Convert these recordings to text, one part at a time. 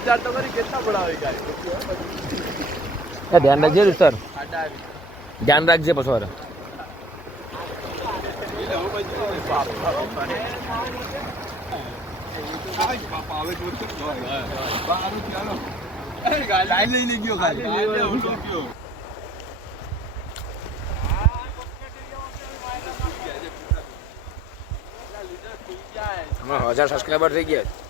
विचार तो करी कितना बड़ा होगा ધ્યાન રાખજે સર ધ્યાન રાખજે પછી લાઈન લઈને ગયો ખાલી હજાર સબસ્ક્રાઈબર થઈ ગયા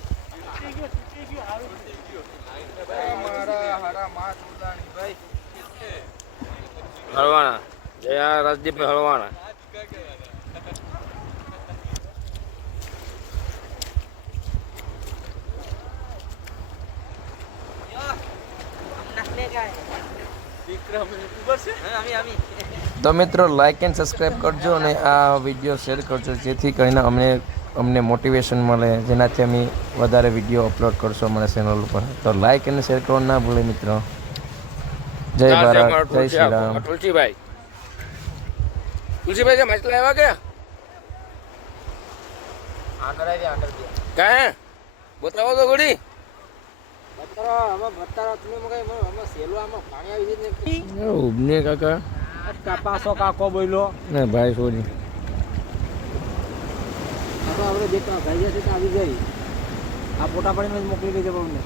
હળવાણા જય રાજદીપ હળવાણા તો મિત્રો લાઈક એન્ડ સબસ્ક્રાઈબ કરજો અને આ વિડીયો શેર કરજો જેથી કરીને અમને મોટિવેશન મળે જેનાથી અમે વધારે વિડીયો અપલોડ કરશો અમારા ચેનલ ઉપર તો લાઈક અને શેર કરવાનું ના ભૂલે મિત્રો જય ભારત જય શ્રી રામ તુલસીભાઈ કે મછલા આવ્યા કે આંદર આવી આંદર કાહે બતાવો તો ઘડી ઉબને કાકા પાછો કાકો બોલ્યો ને ભાઈ સોરી આપણે જે ભાઈ છે આવી જાય આ ફોટા પાડીને મોકલી દેજે અમને